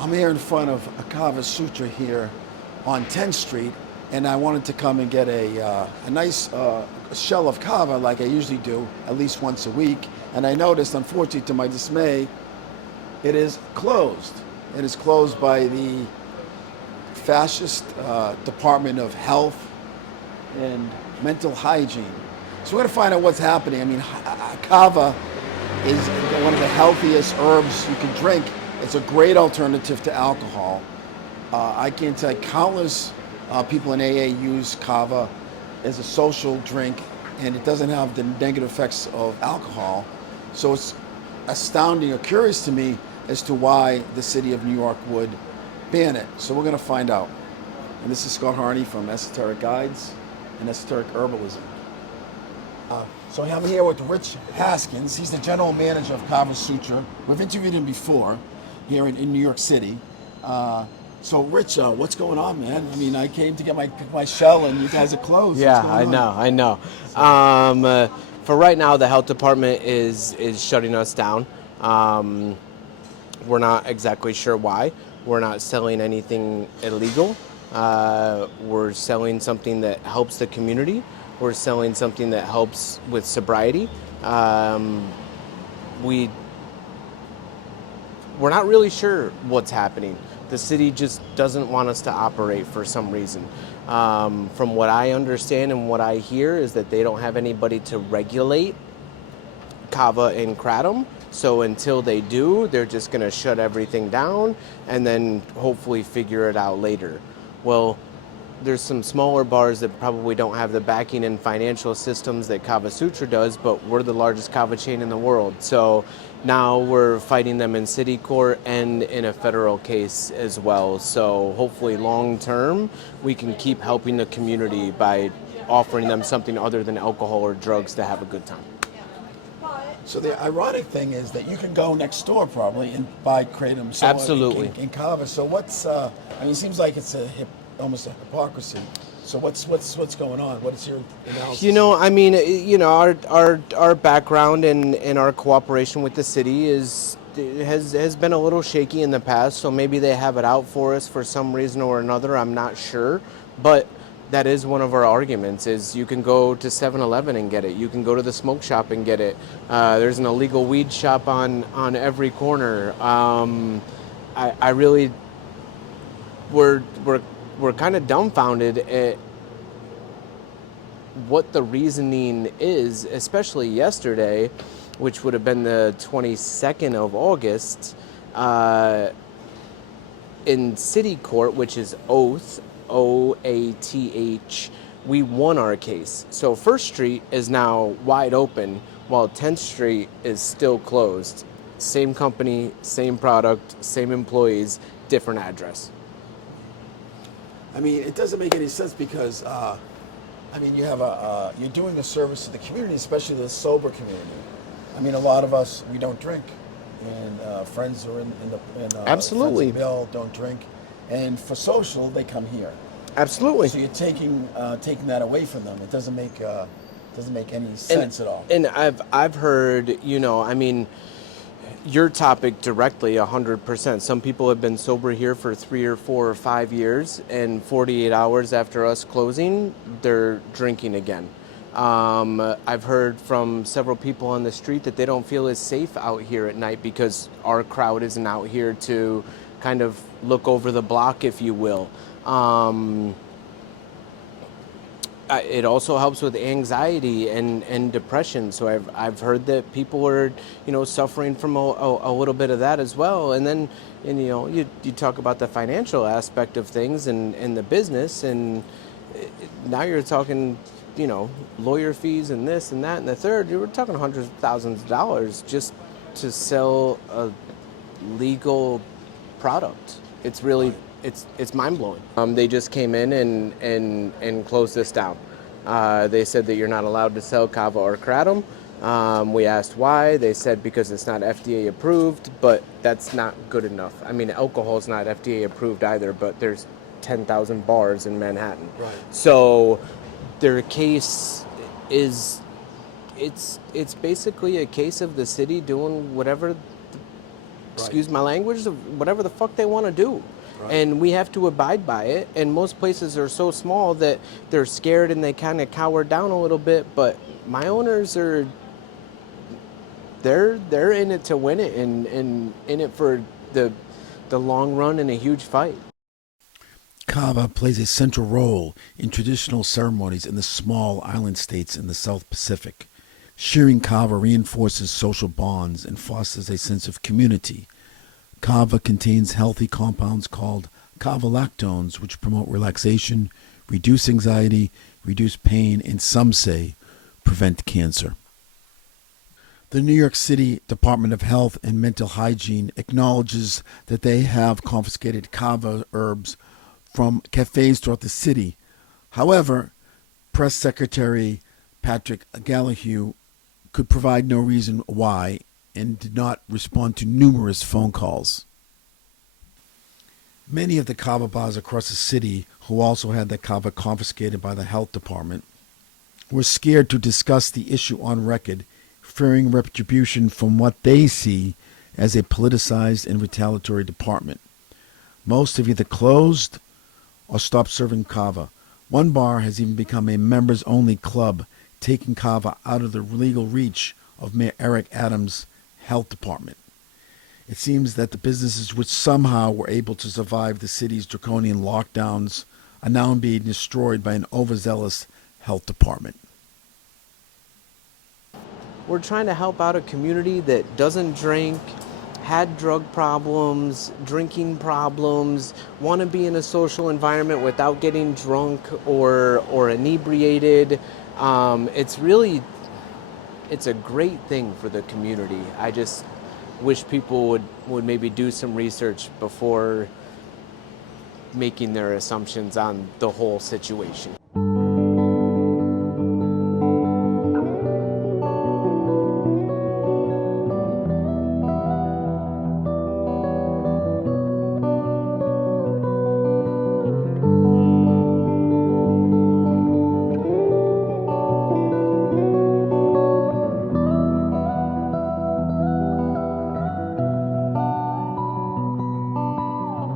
I'm here in front of a Kava Sutra here on 10th Street, and I wanted to come and get a nice shell of kava like I usually do at least once a week. And I noticed, unfortunately to my dismay, it is closed. It is closed by the fascist Department of Health and Mental Hygiene. So we're going to find out what's happening. I mean, kava is one of the healthiest herbs you can drink. It's a great alternative to alcohol. I can tell you countless people in AA use kava as a social drink, and it doesn't have the negative effects of alcohol. So it's astounding or curious to me as to why the city of New York would ban it. So we're going to find out. And this is Scott Harney from Esoteric Guides and Esoteric Herbalism. So I have here with Rich Haskins. He's the general manager of Kava Sutra. We've interviewed him before here in New York City. So Rich, what's going on, man? I mean, I came to get my shell and you guys are closed. Yeah, I know. For right now, the health department is shutting us down. We're not exactly sure why. We're not selling anything illegal. We're selling something that helps the community. We're selling something that helps with sobriety. We're not really sure what's happening. The city just doesn't want us to operate for some reason. From what I understand and what I hear is that they don't have anybody to regulate Kava and Kratom. So until they do, they're just going to shut everything down and then hopefully figure it out later. Well, there's some smaller bars that probably don't have the backing and financial systems that Kava Sutra does, but we're the largest kava chain in the world. So now we're fighting them in city court and in a federal case as well. So hopefully long term, we can keep helping the community by offering them something other than alcohol or drugs to have a good time. So the ironic thing is that you can go next door probably and buy Kratom. So Absolutely. In kava. So what's? I mean, it seems like it's almost a hypocrisy. So what's going on? What is your analysis? I mean, our background and our cooperation with the city has been a little shaky in the past. So maybe they have it out for us for some reason or another. I'm not sure, but that is one of our arguments. Is you can go to 7-Eleven and get it. You can go to the smoke shop and get it. There's an illegal weed shop on every corner. I really we're kind of dumbfounded at what the reasoning is, especially yesterday, which would have been the 22nd of August, in city court, which is Oath, OATH, we won our case. So 1st Street is now wide open, while 10th Street is still closed. Same company, same product, same employees, different address. I mean, it doesn't make any sense because, I mean, you have you're doing a service to the community, especially the sober community. I mean, a lot of us, we don't drink, and friends are in Absolutely. Friends of Bill don't drink, and for social, they come here. Absolutely. So you're taking that away from them. It doesn't make any sense at all. And I've heard, I mean, your topic directly 100%. Some people have been sober here for 3 or 4 or 5 years, and 48 hours after us closing, they're drinking again. I've heard from several people on the street that they don't feel as safe out here at night because our crowd isn't out here to kind of look over the block, if you will. It also helps with anxiety and depression. So I've heard that people are, suffering from a little bit of that as well. And then, you talk about the financial aspect of things and the business, and now you're talking, lawyer fees and this and that and the third. You were talking hundreds of thousands of dollars just to sell a legal product. It's really it's mind-blowing. They just came in and closed this down. They said that you're not allowed to sell Kava or Kratom. We asked why. They said because it's not FDA approved, but that's not good enough. I mean, alcohol is not FDA approved either, but there's 10,000 bars in Manhattan. Right. So their case is, it's basically a case of the city doing whatever excuse my language, whatever the fuck they want to do. Right. And we have to abide by it. And most places are so small that they're scared and they kind of cower down a little bit. But my owners are, they're in it to win it and in it for the long run in a huge fight. Kava plays a central role in traditional ceremonies in the small island states in the South Pacific. Sharing kava reinforces social bonds and fosters a sense of community. Kava contains healthy compounds called kava lactones, which promote relaxation, reduce anxiety, reduce pain, and some say prevent cancer. The New York City Department of Health and Mental Hygiene acknowledges that they have confiscated kava herbs from cafes throughout the city. However, Press Secretary Patrick Gallahue could provide no reason why and did not respond to numerous phone calls. Many of the kava bars across the city, who also had their kava confiscated by the health department, were scared to discuss the issue on record, fearing retribution from what they see as a politicized and retaliatory department. Most have either closed or stopped serving kava. One bar has even become a members-only club, taking kava out of the legal reach of Mayor Eric Adams' health department. It seems that the businesses which somehow were able to survive the city's draconian lockdowns are now being destroyed by an overzealous health department. We're trying to help out a community that doesn't drink, had drug problems, drinking problems, want to be in a social environment without getting drunk or inebriated. It's a great thing for the community. I just wish people would maybe do some research before making their assumptions on the whole situation.